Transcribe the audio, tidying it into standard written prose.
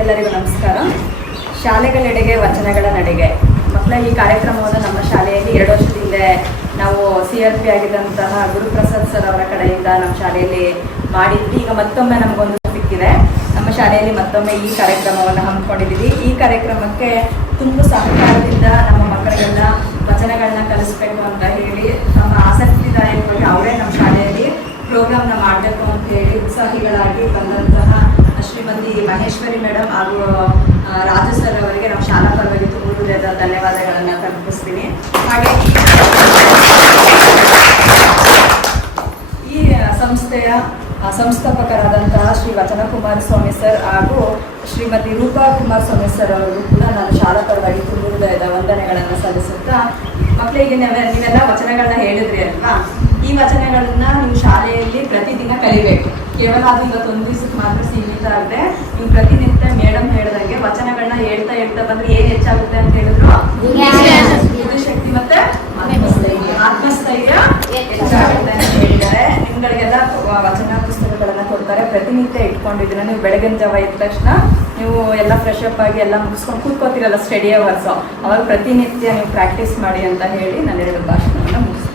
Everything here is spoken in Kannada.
ಎಲ್ಲರಿಗೂ ನಮಸ್ಕಾರ. ಶಾಲೆಗಳೆಡೆಗೆ ವಚನಗಳ ನಡೆಗೆ ಮಕ್ಕಳ ಈ ಕಾರ್ಯಕ್ರಮವನ್ನು ನಮ್ಮ ಶಾಲೆಯಲ್ಲಿ 2 ವರ್ಷದ ಹಿಂದೆ ನಾವು CRP ಆಗಿದ್ದಂತಹ ಗುರುಪ್ರಸಾದ್ ಸರ್ ಅವರ ಕಡೆಯಿಂದ ನಮ್ಮ ಶಾಲೆಯಲ್ಲಿ ಮಾಡಿದ್ವಿ. ಈಗ ಮತ್ತೊಮ್ಮೆ ನಮಗೊಂದು ಸಿಕ್ಕಿದೆ. ನಮ್ಮ ಶಾಲೆಯಲ್ಲಿ ಮತ್ತೊಮ್ಮೆ ಈ ಕಾರ್ಯಕ್ರಮವನ್ನು ಹಮ್ಮಿಕೊಂಡಿದ್ದೀವಿ. ಈ ಕಾರ್ಯಕ್ರಮಕ್ಕೆ ತುಂಬ ಸಹಕಾರದಿಂದ ನಮ್ಮ ಮಕ್ಕಳಿಗೆಲ್ಲ ವಚನಗಳನ್ನ ಕಲಿಸ್ಬೇಕು ಅಂತ ಹೇಳಿ ನಮ್ಮ ಆಸಕ್ತಿದಾಯಕವಾಗಿ ಅವರೇ ನಮ್ಮ ಶಾಲೆಯಲ್ಲಿ ಪ್ರೋಗ್ರಾಮ್ನ ಮಾಡಬೇಕು ಅಂತ ಹೇಳಿ ಉತ್ಸಾಹಿಗಳಾಗಿ ಬಂದಂತಹ ಶ್ರೀಮತಿ ಮಹೇಶ್ವರಿ ಮೇಡಮ್ ಹಾಗೂ ರಾಜು ಸರ್ ಅವರಿಗೆ ನಮ್ಮ ಶಾಲಾ ಪರವಾಗಿ ತುಂಬ ಧನ್ಯವಾದಗಳನ್ನು ತಲುಪಿಸ್ತೀನಿ. ಹಾಗೆ ಈ ಸಂಸ್ಥೆಯ ಸಂಸ್ಥಾಪಕರಾದಂತಹ ಶ್ರೀ ವಚನ ಕುಮಾರಸ್ವಾಮಿ ಸರ್ ಹಾಗೂ ಶ್ರೀಮತಿ ರೂಪಾ ಕುಮಾರಸ್ವಾಮಿ ಸರ್ ಅವರು ಕೂಡ ನಾನು ಶಾಲಾ ಪರವಾಗಿ ತುಂಬ ಹೃದಯದ ವಂದನೆಗಳನ್ನು ಸಲ್ಲಿಸುತ್ತಾ, ಮಕ್ಕಳಿಗೆ ನೀವೆಲ್ಲ ವಚನಗಳನ್ನ ಹೇಳಿದ್ರಿ ಅಲ್ವಾ, ಈ ವಚನಗಳನ್ನ ನೀವು ಶಾಲೆಯಲ್ಲಿ ಪ್ರತಿದಿನ ಕಲಿಬೇಕು. ಕೇವಲ ಅದು ಇವತ್ತೊಂದು ದಿವಸಕ್ಕೆ ಮಾತ್ರ ಸೀಮಿತ ಆಗದೆ ನೀವು ಪ್ರತಿನಿತ್ಯ ಮೇಡಮ್ ಹೇಳಿದಂಗೆ ವಚನಗಳನ್ನ ಹೇಳ್ತಾ ಬಂದ್ರೆ ಏನ್ ಹೆಚ್ಚಾಗುತ್ತೆ ಅಂತ ಹೇಳಿದ್ರು, ಬುದ್ಧಿಶಕ್ತಿ ಮತ್ತೆ ಆತ್ಮಸ್ಥೈರ್ಯ ಹೆಚ್ಚಾಗುತ್ತೆ ಅಂತ ಹೇಳಿದ್ದಾರೆ. ನಿಮ್ಗಳಿಗೆಲ್ಲ ವಚನ ಪುಸ್ತಕಗಳನ್ನ ಕೊಡ್ತಾರೆ, ಪ್ರತಿನಿತ್ಯ ಇಟ್ಕೊಂಡಿದ್ದೀರ. ನೀವು ಬೆಳಗಿನ ಜಾವ ಇದ್ದ ತಕ್ಷಣ ನೀವು ಎಲ್ಲ ಫ್ರೆಶ್ ಅಪ್ ಆಗಿ ಎಲ್ಲ ಮುಗಿಸ್ಕೊಂಡು ಕೂತ್ಕೋತಿರಲ್ಲ ಸ್ಟಡಿ ಅವರ್ಸ್, ಅವಾಗ ಪ್ರತಿನಿತ್ಯ ನೀವು ಪ್ರಾಕ್ಟೀಸ್ ಮಾಡಿ ಅಂತ ಹೇಳಿ ನಾನು 2 ಭಾಷಣವನ್ನು ಮುಗಿಸ್ತೀನಿ.